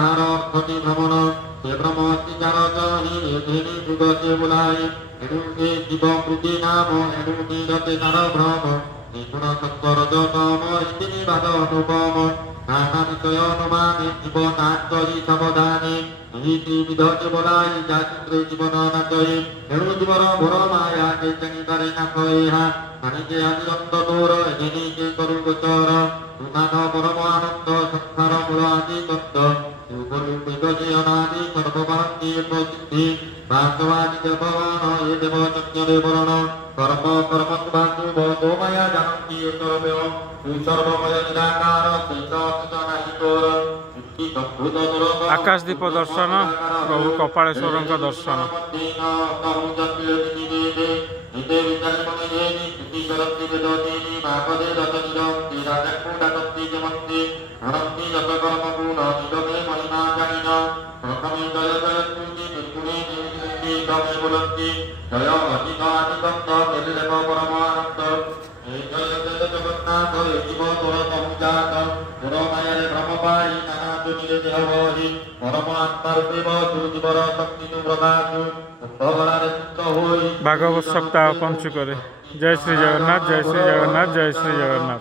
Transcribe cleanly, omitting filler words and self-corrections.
তাহার অর্থটি ভ্রমণ সে ভ্রমণটি জানি এধেনি যুগতে বুলাই এনুকে জীবকৃতি নাম এনুনি রতে তার ভ্রম নিগুণ সত্তর যতম ইতিনি বাদ অনুপম নানা বিষয় অনুমানে জীবনান্তরি সাবধানে নীতি বিধতে বলাই জাতিন্দ্র জীবন নাচয়ে এণু জীবন ভোর মায়া কে জানি পারে না কয়েহা নানিকে আদি অন্ত দূর এধেনি কে করু গোচর সুনাদ পরম আনন্দ সংসার মূল আদি তত্ত্ব যুগরূপে অনাদি সর্বভারতী প্রসিদ্ধি বাস্তবাদি দেবগণ এ দেব চক্রে বরণ কর্ম কর্ম বাসু ভৌমায়া জানন্তি উত্তরবেয় সর্বময় নিরাকার নাহি তোর ଆକାଶଦୀପ ଦର୍ଶନ ପ୍ରଭୁ କପାଳେଶ୍ୱରଙ୍କ ଦର୍ଶନ भागवत सप्ताह पंचुकरे जय श्री जगन्नाथ जय श्री जगन्नाथ जय श्री जगन्नाथ।